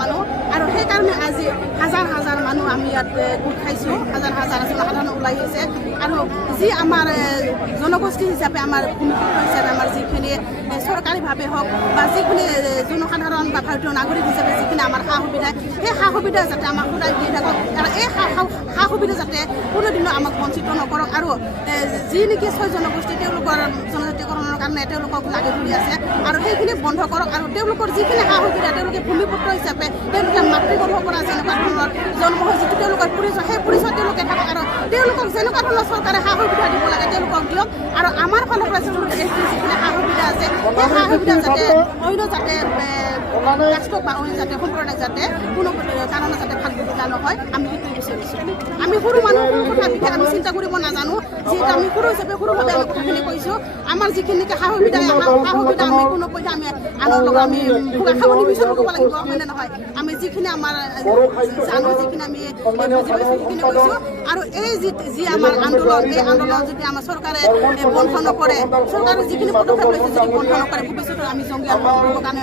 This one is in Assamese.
মানুহ আৰু সেইকাৰণে আজি হাজাৰ হাজাৰ মানুহ আমি ইয়াত গোট খাইছোঁ হাজাৰ হাজাৰ জনসাধাৰণ ওলাই আহিছে আৰু যি আমাৰ জনগোষ্ঠী হিচাপে আমাৰ ভূমিপুত্ৰ হিচাপে আমাৰ যিখিনি চৰকাৰীভাৱে হওক বা যিখিনি জনসাধাৰণ বা ভাৰতীয় নাগৰিক হিচাপে যিখিনি আমাৰ সা সুবিধা সেই সা সুবিধা যাতে আমাক সদায় দি থাকক আৰু এই সা সুবিধা যাতে কোনোদিনো আমাক বঞ্চিত নকৰক আৰু যি নেকি 6 জনগোষ্ঠী তেওঁলোকৰ জনজাতীয়কৰণৰ কাৰণে তেওঁলোকক লাগি ধৰি আছে আৰু সেইখিনি বন্ধ কৰক আৰু তেওঁলোকৰ যিখিনি সা সুবিধা তেওঁলোকে ভূমিপুত্ৰ হিচাপে তেওঁলোকে মাতৃগৰ্ভৰ পৰা যেনেকুৱা ধৰণৰ জন্ম হৈ যিটো তেওঁলোকৰ পৰিচয় সেই পৰিচয় তেওঁলোকে থাকক আৰু তেওঁলোকক যেনেকুৱা ধৰণৰ চৰকাৰে সা সুবিধা দিব লাগে তেওঁলোকক দিয়ক আৰু আমাৰ ফালৰ পৰা যিখিনি সা সুবিধা আছে সেই সা সুবিধা যাতে অন্য যাতে ৰাষ্ট্ৰক বা অন্য যাতে সম্প্ৰদায়ক যাতে কোনো কাৰণে যাতে ভাগ বুজা নহয় আমি সেইটোৱে বিচাৰিছোঁ আমি সৰু মানুহৰ কথা বিশেষ আমি চিন্তা কৰিব নাজানো যিহেতু আমি সৰু হিচাপে সৰুভাৱে আমি কথাখিনি কৈছোঁ আমাৰ যিখিনিকে সা সুবিধা আমি কোনো পইচা আমি আনৰ লগত আমি ভোগা খাব নিবিচাৰোঁ ক'ব লাগিব হয়নে নহয় আমি যিখিনি আমাৰ জানো যিখিনি আমি বুজি পাইছোঁ সেইখিনি কৈছোঁ আৰু এই যি আমাৰ আন্দোলন এই আন্দোলন যদি আমাৰ চৰকাৰে বন্ধ নকৰে চৰকাৰে যিখিনি পদক্ষেপ লৈছে যদি বন্ধ নকৰে ভৱিষ্যতে আমি জংগী আন্দোলন কৰিবৰ কাৰণে